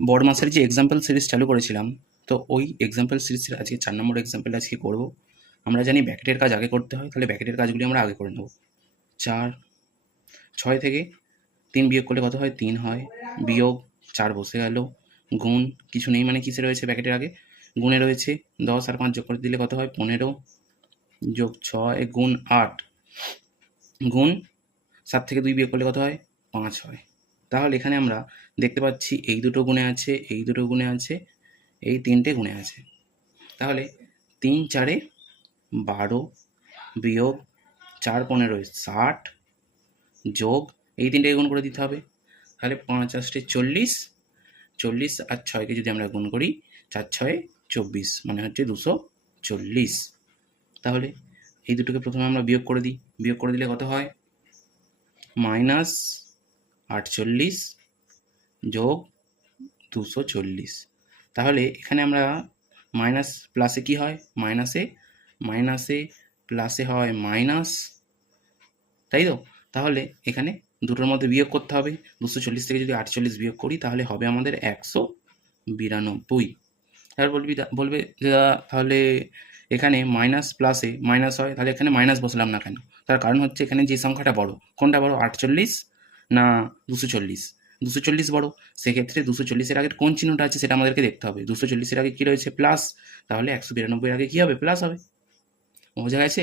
বড় মাসের যে এক্সাম্পল সিরিজ চালু করেছিলাম, তো ওই এক্সাম্পল সিরিজের আজকে 4 নম্বর এক্সাম্পল আজকে করব। আমরা জানি ব্র্যাকেটের কাজ আগে করতে হয়, তাহলে ব্র্যাকেটের কাজগুলি আমরা আগে করে নেব। 4, 6 থেকে 3 বিয়োগ করলে কত হয়? 3 হয়। বিয়োগ 4 বসে গেল, গুণ কিছু নেই মানে কিসে রয়েছে ব্র্যাকেটের আগে? গুণে রয়েছে। 10 আর 5 যোগ করে দিলে কত হয়? 15 যোগ 6 গুণ 8 গুণ 7 থেকে 2 বিয়োগ করলে কত হয়? 5 হয়। তাহলে এখানে আমরা দেখতে পাচ্ছি এই দুটো গুণে আছে, এই দুটো গুণে আছে, এই 3টে গুণে আছে। তাহলে 3 4 12 বিয়োগ 4 15 60 যোগ এই 3টাকে গুণ করে দিতে হবে। তাহলে 5 8 40, 40 আর 6কে যদি আমরা গুণ করি 4 6 24 মানে হচ্ছে 240। তাহলে এই দুটোকে প্রথমে আমরা বিয়োগ করে দিই। বিয়োগ করে দিলে কত হয়? -48 যোগ 240। তাহলে এখানে আমরা মাইনাস প্লাসে কি হয়? মাইনাসে প্লাসে হয় মাইনাস, তাই তো? তাহলে এখানে দুটোর মধ্যে বিয়োগ করতে হবে। 240 থেকে যদি 48 বিয়োগ করি তাহলে হবে আমাদের 192। এবার বলবে যে তাহলে এখানে মাইনাস প্লাসে মাইনাস হয়, তাহলে এখানে মাইনাস বসলাম না কেন? তার কারণ হচ্ছে এখানে যে সংখ্যাটা বড়, কোনটা বড়? 48 না 240? 240 বড়। সেক্ষেত্রে 240-এর আগের কোন চিহ্নটা আছে সেটা আমাদেরকে দেখতে হবে। 240-এর আগে কী রয়েছে? প্লাস। তাহলে 192-এর আগে কী হবে? প্লাস হবে। বোঝা গেছে?